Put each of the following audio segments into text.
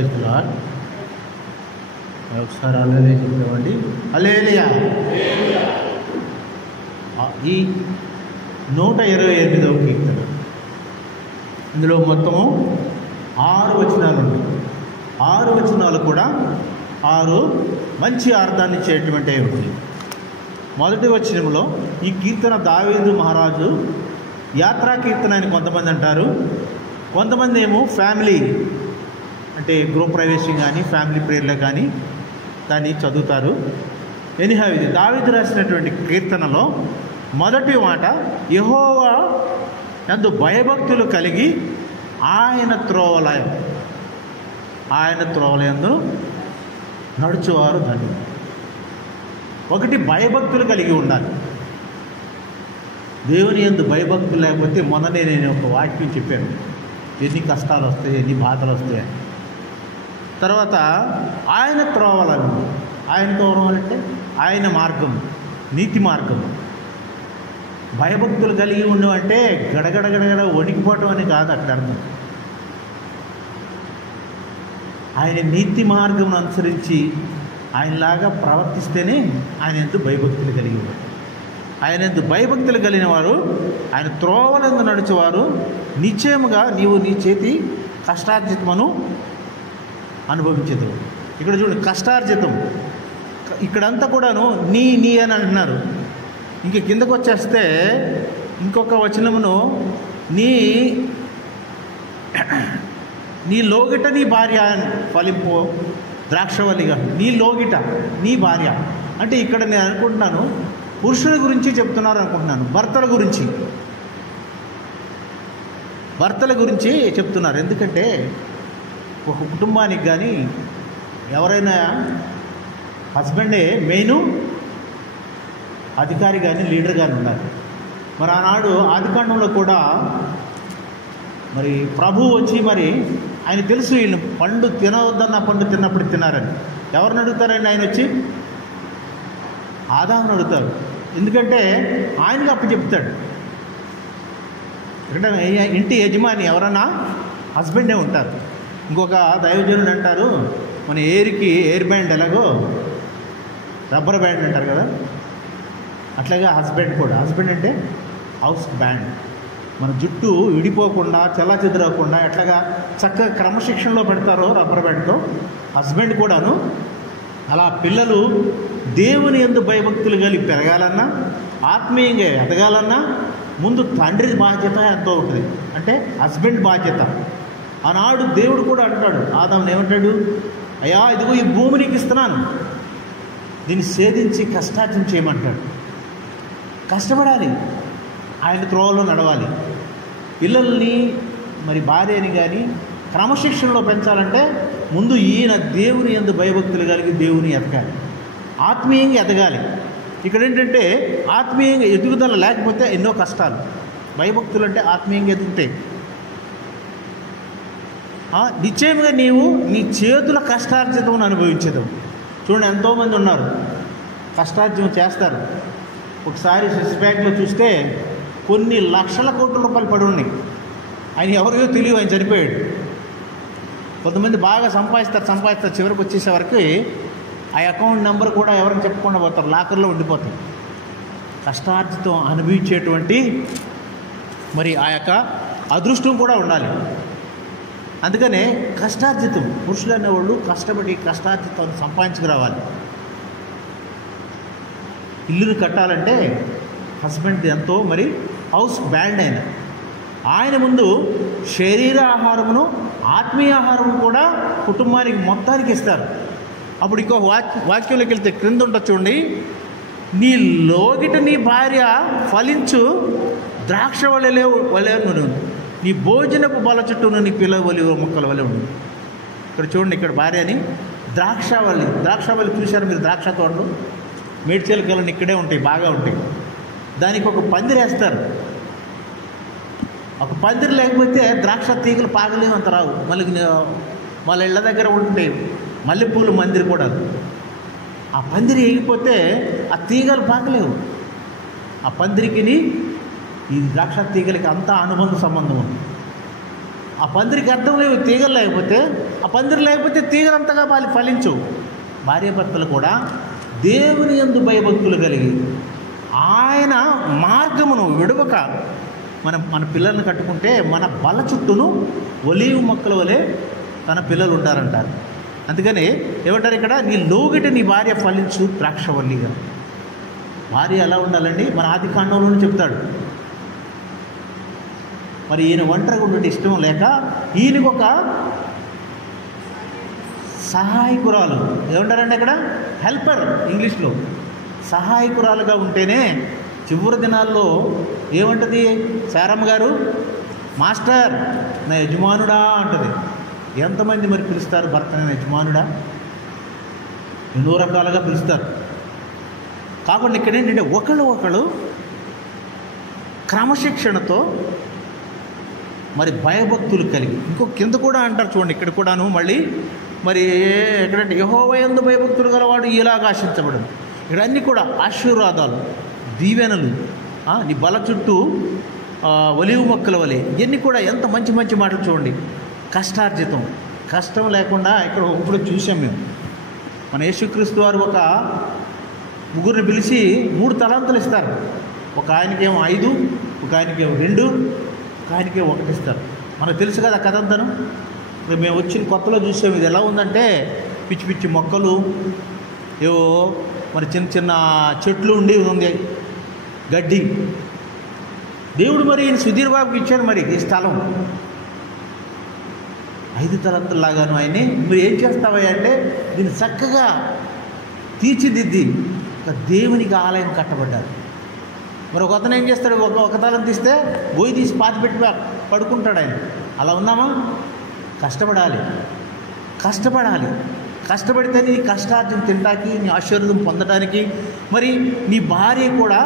Praise the lord. ఒకసారి హల్లెలూయా చెప్పండి. హల్లెలూయా. ఈ 128వ కీర్తన, ఇందులో మొత్తము 6 వచనాలు ఉన్నాయి. 6 వచనాలు కూడా 6 మంచి అర్థాన్ని ఇచ్చేటువంటి ఉంటాయి. మొదటి వచనంలో ఈ కీర్తన దావీదు మహారాజు యాత్రా కీర్తన అని కొంతమంది అంటారు, కొంతమంది ఏమో ఫ్యామిలీ అంటే గృహప్రవేశం కానీ ఫ్యామిలీ ప్రేయర్లో కానీ దాన్ని చదువుతారు. ఎనీహౌ ఇది దావీదు రాసినటువంటి కీర్తనలో మొదటి మాట, యెహోవా యందు భయభక్తులు కలిగి ఆయన త్రోవలయందు నడుచువారు ధన్యులు. ఒకటి భయభక్తులు కలిగి ఉండాలి. దేవుని యందు భయభక్తులు లేకపోతే మొన్ననే నేను ఒక వాక్యం చెప్పాను, ఎన్ని కష్టాలు వస్తాయి, ఎన్ని బాధలు వస్తాయి. తర్వాత ఆయన త్రోవలను, ఆయన త్రోవాలంటే ఆయన మార్గం, నీతి మార్గం. భయభక్తులు కలిగి ఉండడం అంటే గడగడగడగడ వణికిపోవటం అని కాదు అక్కడ అర్థం. ఆయన నీతి మార్గం అనుసరించి ఆయనలాగా ప్రవర్తిస్తేనే ఆయన యందు భయభక్తులు కలిగి ఉన్నారు. ఆయన యందు భయభక్తులు కలిగిన వారు, ఆయన త్రోవలందు నడిచేవారు నిశ్చయముగా నీవు నీ చేతి కష్టార్జితమును అనుభవించదు. ఇక్కడ చూడండి, కష్టార్జితం ఇక్కడంతా కూడాను నీ అని అంటున్నారు. ఇంక కిందకు వచ్చేస్తే ఇంకొక వచనమును, నీ లోగిట నీ భార్య ఫలింపు ద్రాక్షవల్లిగా, నీ లోగిట నీ భార్య అంటే ఇక్కడ నేను అనుకుంటున్నాను పురుషుల గురించి చెప్తున్నారు అనుకుంటున్నాను, భర్తల గురించి చెప్తున్నారు. ఎందుకంటే ఒక కుటుంబానికి కానీ ఎవరైనా హస్బెండే మెయిన్ అధికారి కానీ లీడర్ కానీ ఉన్నారు. మరి ఆనాడు ఆదికాండంలో కూడా మరి ప్రభువు వచ్చి మరి ఆయన తెలుసు వీళ్ళు పండు తినవద్దన్న పండు తిన్నప్పుడు తిన్నారని. ఎవరిని అడుగుతారండి? ఆయన వచ్చి ఆదామును అడుగుతారు. ఎందుకంటే ఆయనకు అప్పచెప్తాడు. ఎందుకంటే ఇంటి యజమాని ఎవరన్నా హస్బెండే ఉంటారు. ఇంకొక దైవజనుడు అంటారు, మన ఎయిర్ బ్యాండ్ ఎలాగో రబ్బర్ బ్యాండ్ అంటారు కదా, అట్లాగే హస్బెండ్ కూడా. హస్బెండ్ అంటే హౌస్ బ్యాండ్. మన జుట్టు విడిపోకుండా చెల్లాచెదరకుండా ఎట్లాగా చక్కగా క్రమశిక్షణలో పెడతారో రబ్బర్ బ్యాండ్తో, హస్బెండ్ కూడాను అలా పిల్లలు దేవుని యందు భయభక్తులు కలిగి పెరగాలన్నా, ఆత్మీయంగా ఎదగాలన్నా ముందు తండ్రి బాధ్యత ఎంతో ఉంటుంది. అంటే హస్బెండ్ బాధ్యత. ఆనాడు దేవుడు కూడా అంటాడు, ఆదాముని ఏమంటాడు, అయ్యా ఇదిగో ఈ భూమి నీకు ఇస్తున్నాను, దీన్ని సేధించి కష్టార్జన చేయమంటాడు. కష్టపడాలి, ఆయన త్రోవలో నడవాలి. పిల్లల్ని మరి భార్యని కానీ క్రమశిక్షణలో పెంచాలంటే ముందు ఈయన దేవుని యందు భయభక్తులు కలిగి దేవుని ఎదగాలి, ఆత్మీయంగా ఎదగాలి. ఇక్కడ ఏంటంటే ఆత్మీయంగా ఎదుగుదల లేకపోతే ఎన్నో కష్టాలు. భయభక్తులు అంటే ఆత్మీయంగా ఎదుగుతాయి. నిశ్చయంగా నీవు నీ చేతుల కష్టార్జితం అనుభవించదు. చూడండి, ఎంతోమంది ఉన్నారు కష్టార్జితం చేస్తారు. ఒకసారి స్విస్ బ్యాంక్లో చూస్తే కొన్ని లక్షల కోట్ల రూపాయలు పడి ఉన్నాయి. ఆయన ఎవరికో తెలియదు, ఆయన చనిపోయాడు. కొంతమంది బాగా సంపాదిస్తారు చివరికి వచ్చేసేవరకు ఆ అకౌంట్ నెంబర్ కూడా ఎవరికి చెప్పకుండా పోతారు, లాకర్లో ఉండిపోతాయి. కష్టార్జితం అనుభవించేటువంటి మరి ఆ యొక్క అదృష్టం కూడా ఉండాలి. అందుకనే కష్టార్జితం, పురుషులు అనేవాళ్ళు కష్టపడి కష్టార్జితం సంపాదించుకురావాలి. ఇల్లుని కట్టాలంటే హస్బెండ్ ఎంతో మరి హౌస్ బ్యాండ్ ఆయన ముందు శరీర ఆహారమును ఆత్మీయ ఆహారము కూడా కుటుంబానికి మొత్తానికి ఇస్తారు. అప్పుడు ఇంకో వాక్యంలోకి వెళ్తే క్రింద ఉంటుంది చూడండి, నీ లోగిట నీ భార్య ఫలించు ద్రాక్ష వలె నువ్వు, నీ భోజనపు బల చుట్టూను నీ పిల్ల మొక్కల వలె ఉండు. ఇక్కడ చూడండి, ఇక్కడ భార్యని ద్రాక్షవల్లి చూశారు మీరు? ద్రాక్ష తోటలు మేడ్చేలకల్ని ఇక్కడే ఉంటాయి, బాగా ఉంటాయి. దానికి ఒక పందిరి వేస్తారు. ఒక పందిరి లేకపోతే ద్రాక్ష తీగలు పాగలేమంత రావు. మళ్ళీ వాళ్ళ ఇళ్ళ దగ్గర ఉంటాయి మల్లెపూలు మందిరి కూడా. ఆ పందిరి వేయకపోతే ఆ తీగలు పాకలేవు. ఆ పందిరికి ఈ ద్రాక్ష తీగలకి అంతా అనుబంధ సంబంధం ఉంది. ఆ పందిరికి అర్థం లేవు, తీగలు లేకపోతే. ఆ పందిరి లేకపోతే తీగలు అంతగా ఫలించవు. భార్యాభర్తలు కూడా దేవుని యందు భయభక్తులు కలిగి ఆయన మార్గమును విడవక మన పిల్లల్ని కట్టుకుంటే మన బల చుట్టూను ఒలీవ మొక్కల వలె తన పిల్లలు ఉంటారంటారు. అందుకని ఏమంటారు ఇక్కడ, నీ లోగిట నీ భార్య ఫలించు ద్రాక్షవల్లిగా. భార్య ఎలా ఉండాలండి? మన ఆది కాండంలోనే చెప్తాడు. మరి ఈయన ఒంటరిగా ఉండే ఇష్టం లేక ఈయనకొక సహాయకురాలు, ఏమంటారండి అక్కడ, హెల్పర్ ఇంగ్లీష్లో, సహాయకురాలుగా ఉంటేనే చివరి దినాల్లో ఏమంటుంది శారమ్మ గారు, మాస్టర్ నా యజమానుడా అంటుంది. ఎంతమంది మరి పిలుస్తారు భర్తని యజమానుడా? ఎన్నో రకాలుగా పిలుస్తారు. కాకుండా ఇక్కడ ఏంటంటే ఒకళ్ళు క్రమశిక్షణతో మరి భయభక్తులు కలిగి, ఇంకో కింద కూడా అంటారు చూడండి, ఇక్కడ కూడాను మళ్ళీ మరి ఎక్కడంటే యెహోవా యందు భయభక్తులు గలవాడు ఇలాగ ఆశించబడను. ఇక్కడ అన్నీ కూడా ఆశీర్వాదాలు, దీవెనలు, నీ బల చుట్టూ ఒలీవ మొక్కల వలె, ఇవన్నీ కూడా ఎంత మంచి మంచి మాటలు చూడండి. కష్టార్జితం, కష్టం లేకుండా ఇక్కడ ఇప్పుడు చూసాం మేము. మన యేసుక్రీస్తు వారు ఒక ముగ్గురిని పిలిచి 3 తలాంతులు ఇస్తారు. ఒక ఆయనకేమో 5, ఒక ఆయనకేమో 2, ఒక ఆయనకేమో 1 ఇస్తారు. మనకు తెలుసు కదా కథ అంతను. మేము వచ్చిన కొత్తలో చూసాము. ఇది ఎలా ఉందంటే పిచ్చి పిచ్చి మొక్కలు, ఏవో మరి చిన్న చిన్న చెట్లు ఉండి ఉంది, గడ్డి. దేవుడు మరి ఈయన సుధీర్ బాబుకి ఇచ్చాడు మరి ఈ స్థలం. 5 తలాంతుల్లాగాను ఆయన్ని మీరు ఏం చేస్తావా అంటే దీన్ని చక్కగా తీర్చిదిద్ది ఒక దేవునికి ఆలయం కట్టబడ్డారు. మరి ఒక అతను ఏం చేస్తాడు, ఒక తలం తీస్తే గోయి తీసి పాతి పెట్టి పడుకుంటాడు ఆయన. అలా ఉన్నామా? కష్టపడితే నీ కష్టార్జన తినడానికి, నీ ఆశీర్వాదం పొందడానికి, మరి నీ భార్య కూడా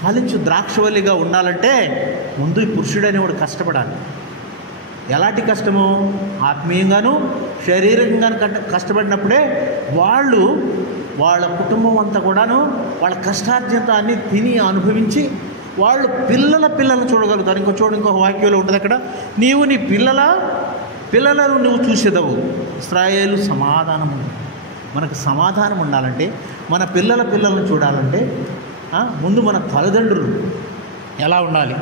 ఫలించు ద్రాక్షవల్లిగా ఉండాలంటే ముందు ఈ పురుషుడనేవాడు కష్టపడాలి. ఎలాంటి కష్టము? ఆత్మీయంగాను శారీరకంగాను కష్టపడినప్పుడే వాళ్ళ కుటుంబం అంతా కూడాను వాళ్ళ కష్టార్జితాన్ని తిని అనుభవించి వాళ్ళు పిల్లలను చూడగలుగుతారు. ఇంకొక వాక్యంలో ఉంటుంది అక్కడ, నీవు నీ పిల్లలను నువ్వు చూసేదవు. ఇశ్రాయేలు సమాధానము. మనకు సమాధానం ఉండాలంటే, మన పిల్లలను చూడాలంటే ముందు మన తల్లిదండ్రులు ఎలా ఉండాలి?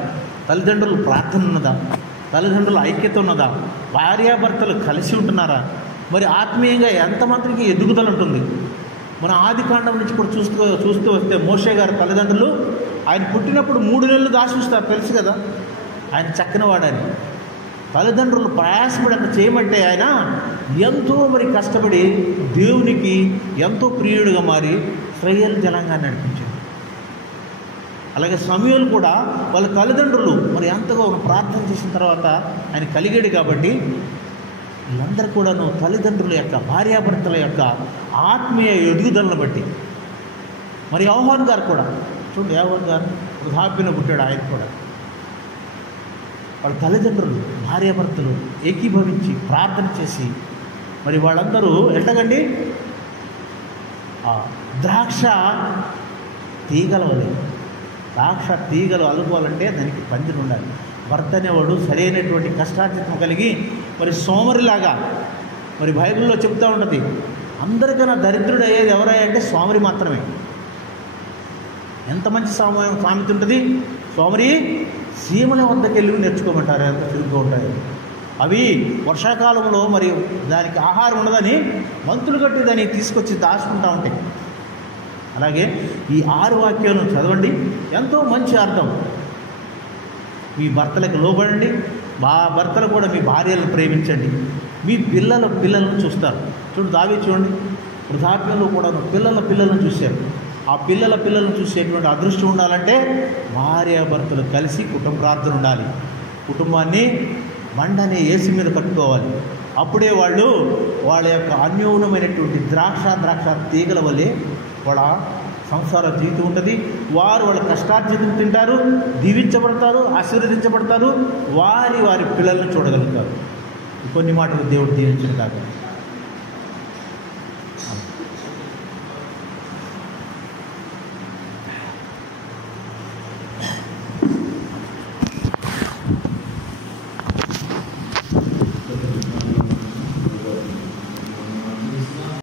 తల్లిదండ్రులు ప్రార్థన ఉన్నదా? తల్లిదండ్రుల ఐక్యత ఉన్నదా? భార్యాభర్తలు కలిసి ఉంటున్నారా? మరి ఆత్మీయంగా ఎంతమందికి ఎదుగుదల ఉంటుంది? మన ఆది కాండం నుంచి కూడా చూస్తూ వస్తే మోషే గారి తల్లిదండ్రులు ఆయన పుట్టినప్పుడు 3 నెలలు దాచి చూస్తారు, తెలుసు కదా. ఆయన చక్కని వాడని తల్లిదండ్రులు ప్రయాసపడి అంత చేయమంటే ఆయన ఎంతో మరి కష్టపడి దేవునికి ఎంతో ప్రియుడిగా మారి ఇశ్రాయేలు జనాంగాన్ని నడిపించాడు. అలాగే సమూయేలు కూడా వాళ్ళ తల్లిదండ్రులు మరి ఎంతగా ప్రార్థన చేసిన తర్వాత ఆయన కలిగాడు. కాబట్టి వీళ్ళందరూ కూడాను తల్లిదండ్రుల యొక్క, భార్యాభర్తల యొక్క ఆత్మీయ ఎదుగుదలను బట్టి మరి యోహాను గారు కూడా చూడండి, యోహాను గారు వృద్ధాప్యలో పుట్టాడు. ఆయన కూడా వాళ్ళ తల్లిదండ్రులు, భార్యాభర్తలు ఏకీభవించి ప్రార్థన చేసి మరి వాళ్ళందరూ ఎట్లాగండి ద్రాక్ష తీగలు అల్లుకోవాలంటే దానికి పందిరి ఉండాలి. భర్త అనేవాడు సరైనటువంటి కష్టార్జితం కలిగి మరి సోమరిలాగా, మరి బైబిల్లో చెప్తూ ఉంటుంది, అందరికన్నా దరిద్రుడు అయ్యేది ఎవరయ్యా అంటే సోమరి మాత్రమే. ఎంత మంచి సామెత ఉంటుంది, సోమరి సీమల వద్దకు వెళ్ళి నేర్చుకోమంటారు, ఎంత చురుగ్గా ఉంటాయి అవి. వర్షాకాలంలో మరి దానికి ఆహారం ఉండదని మంతులు కట్టి దాన్ని తీసుకొచ్చి దాచుకుంటూ ఉంటాయి. అలాగే ఈ 6 వాక్యాలను చదవండి, ఎంతో మంచి అర్థం. మీ భర్తలకు లోబడండి, భర్తలు కూడా మీ భార్యలను ప్రేమించండి. మీ పిల్లలను చూస్తారు. దావీదు చూడండి, వృద్ధాప్యంలో కూడా పిల్లలను చూశారు. ఆ పిల్లలను చూసేటువంటి అదృష్టం ఉండాలంటే భార్యాభర్తలు కలిసి కుటుంబ ప్రార్థన ఉండాలి. కుటుంబాన్ని మండనే యేసు మీద కట్టుకోవాలి. అప్పుడే వాళ్ళ యొక్క అన్యోన్యమైనటువంటి ద్రాక్ష తీగల వల్లే వాళ్ళ సంసార జీవితం ఉంటుంది. వాళ్ళ కష్టార్జితం తింటారు, దీవించబడతారు, ఆశీర్వదించబడతారు, వారి పిల్లలను చూడగలుగుతారు. కొన్ని మాటలు దేవుడు దీవించిన కాదు.